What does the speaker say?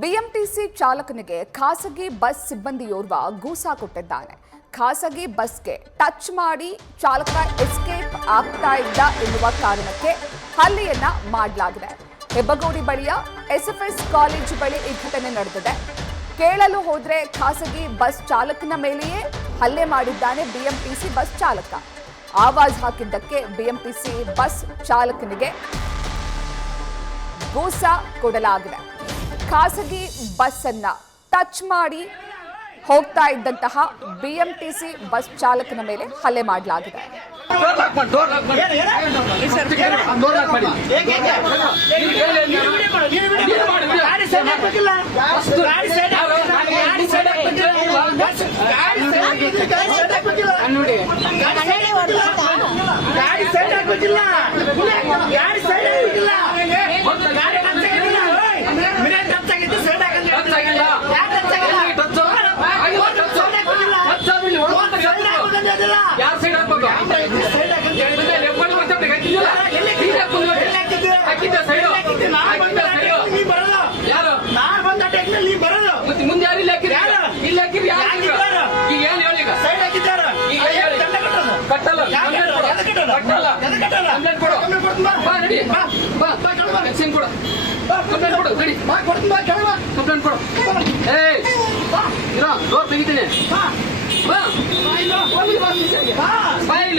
BMTC ಚಾಲಕನಿಗೆ ಖಾಸಗಿ bus ಸಿಬ್ಬಂದಿಯೋರ್ವ ಗೂಸಾ ಕೊಟ್ಟಿದ್ದಾನೆ. ಖಾಸಗಿ ಬಸ್ಗೆ ಟಚ್ ಮಾಡಿ ಚಾಲಕ ಎಸ್ಕೇಪ್ ಆಗ್ತಾ ಇದ್ದ ಎನ್ನುವ ಕಾರಣಕ್ಕೆ ಹಲ್ಲೆಯನ್ನ ಮಾಡಲಾಗಿದೆ. ಹೆಬ್ಬಗೋಡಿ ಬಳಿಯ ಎಸ್ಎಫ್ಎಸ್ ಕಾಲೇಜು ಬಳಿ ಈ ಘಟನೆ ನಡೆದಿದೆ. ಕೇಳಲು ಹೋದ್ರೆ ಖಾಸಗಿ ಬಸ್ ಚಾಲಕನ ಮೇಲೆಯೇ ಹಲ್ಲೆ ಮಾಡಿದ್ದಾನೆ ಬಿಎಂಟಿಸಿ ಬಸ್ ಚಾಲಕ. ಆವಾಜ್ ಹಾಕಿದ್ದಕ್ಕೆ ಬಿಎಂಟಿಸಿ ಬಸ್ ಚಾಲಕನಿಗೆ ಗೂಸಾ ಕೊಡಲಾಗಿದೆ. ಖಾಸಗಿ ಬಸ್ ಅನ್ನ ಟಚ್ ಮಾಡಿ ಹೋಗ್ತಾ ಇದ್ದಂತಹ ಬಿಎಂಟಿಸಿ ಬಸ್ ಚಾಲಕನ ಮೇಲೆ ಹಲ್ಲೆ ಮಾಡಲಾಗಿದೆ. ಯಾರು ಸೈಡ್ ಹಾಕ್ಬೇಕು? ಮುಂದೆ ಯಾರು ಇಲ್ಲಿ ಹಾಕಿರಿ? ಇಲ್ಲಿ ಹಾಕಿರಿ ಈಗ ಏನ್ ಹೇಳಿ? ಕಟ್ಟಲ್ಲ ಕಂಪ್ಲೇಂಟ್ ಕೊಡು. ಬಾ ನಡಿ, ಬಾ ವ್ಯಾಕ್ಸಿನ್ ಕೊಡು. ಕಂಪ್ಲೇಂಟ್ ಕೊಡು, ನಡಿ ಕಂಪ್ಲೇಂಟ್ ಕೊಡು. ಏಯ್ ಇರೋ ಡೋರ್ ತೆಗಿತೀನಿ. ಬಾ ಬಾಯ್